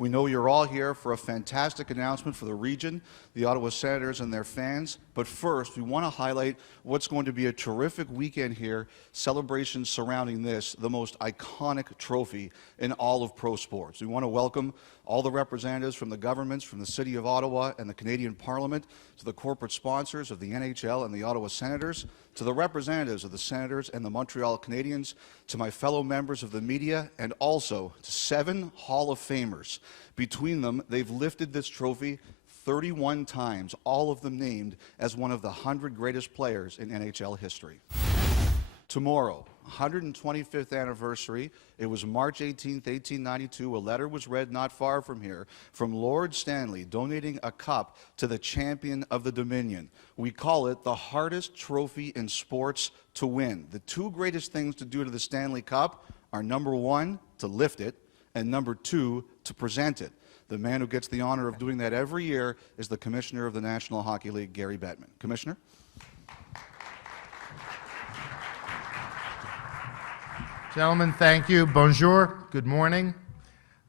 We know you're all here for a fantastic announcement for the region, the Ottawa Senators and their fans. But first, we want to highlight what's going to be a terrific weekend here, celebrations surrounding this, the most iconic trophy in all of pro sports. We want to welcome all the representatives from the governments, from the City of Ottawa and the Canadian Parliament, to the corporate sponsors of the NHL and the Ottawa Senators, to the representatives of the Senators and the Montreal Canadiens, to my fellow members of the media, and also to 7 Hall of Famers. Between them, they've lifted this trophy 31 times, all of them named as one of the 100 greatest players in NHL history. Tomorrow, 125th anniversary, it was March 18th, 1892, a letter was read not far from here from Lord Stanley donating a cup to the champion of the Dominion. We call it the hardest trophy in sports to win. The 2 greatest things to do to the Stanley Cup are, number 1, to lift it, and number 2, to present it. The man who gets the honor of doing that every year is the Commissioner of the National Hockey League, Gary Bettman. Commissioner? Gentlemen, thank you. Bonjour. Good morning.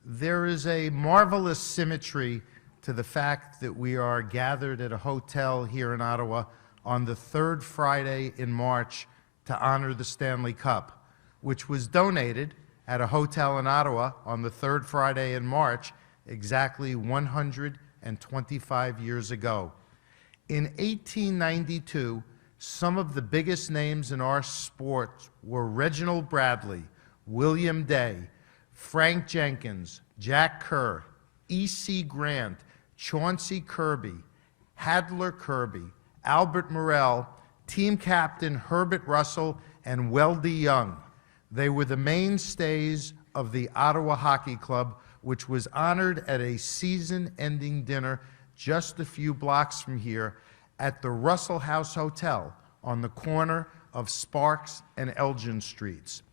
There is a marvelous symmetry to the fact that we are gathered at a hotel here in Ottawa on the 3rd Friday in March to honor the Stanley Cup, which was donated at a hotel in Ottawa on the 3rd Friday in March exactly 125 years ago. In 1892, some of the biggest names in our sport were Reginald Bradley, William Day, Frank Jenkins, Jack Kerr, E.C. Grant, Chauncey Kirby, Hadler Kirby, Albert Morrell, team captain Herbert Russell, and Weldy Young. They were the mainstays of the Ottawa Hockey Club, which was honored at a season-ending dinner just a few blocks from here at the Russell House Hotel on the corner of Sparks and Elgin Streets.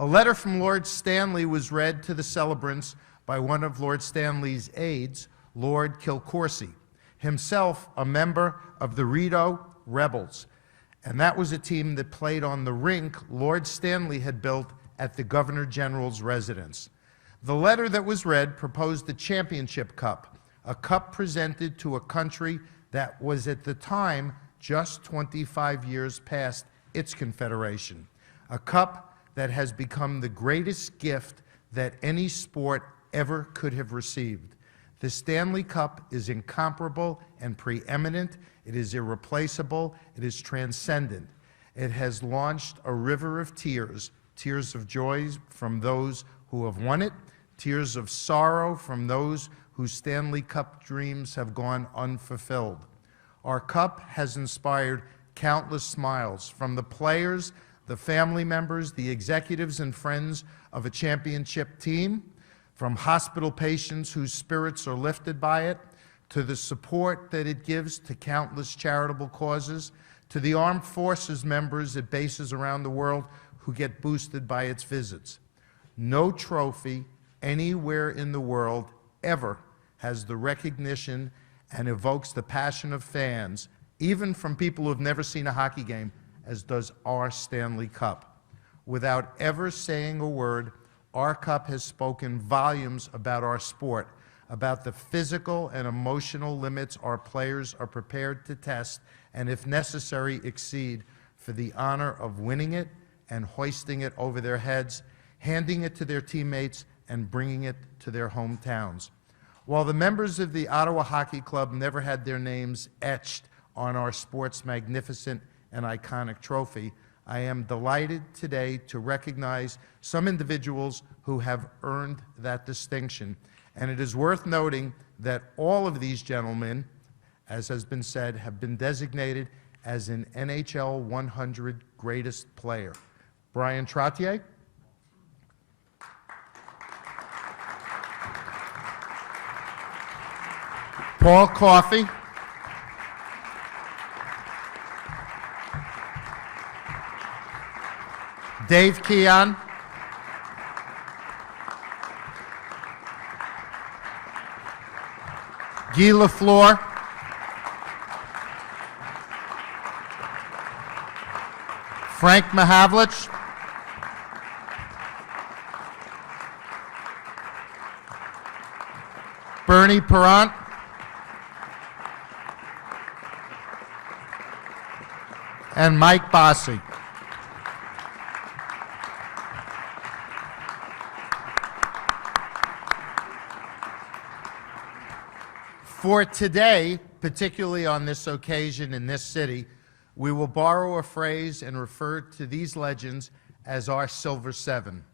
A letter from Lord Stanley was read to the celebrants by one of Lord Stanley's aides, Lord Kilcorsey, himself a member of the Rideau Rebels, and that was a team that played on the rink Lord Stanley had built at the Governor General's residence. The letter that was read proposed the Championship Cup, a cup presented to a country that was at the time just 25 years past its confederation, a cup that has become the greatest gift that any sport ever could have received. The Stanley Cup is incomparable and preeminent. It is irreplaceable. It is transcendent. It has launched a river of tears, tears of joy from those who have won it, tears of sorrow from those whose Stanley Cup dreams have gone unfulfilled. Our cup has inspired countless smiles from the players, the family members, the executives and friends of a championship team, from hospital patients whose spirits are lifted by it, to the support that it gives to countless charitable causes, to the armed forces members at bases around the world who get boosted by its visits. No trophy anywhere in the world ever has the recognition and evokes the passion of fans, even from people who have never seen a hockey game, as does our Stanley Cup. Without ever saying a word, our cup has spoken volumes about our sport, about the physical and emotional limits our players are prepared to test and, if necessary, exceed for the honor of winning it and hoisting it over their heads, handing it to their teammates, and bringing it to their hometowns. While the members of the Ottawa Hockey Club never had their names etched on our sport's magnificent and iconic trophy, I am delighted today to recognize some individuals who have earned that distinction. And it is worth noting that all of these gentlemen, as has been said, have been designated as an NHL 100 greatest player. Brian Trottier, Paul Coffey, Dave Keon, Guy Lafleur, Frank Mahavlich, Bernie Perrant. And Mike Bossi. For today, particularly on this occasion in this city, we will borrow a phrase and refer to these legends as our Silver Seven.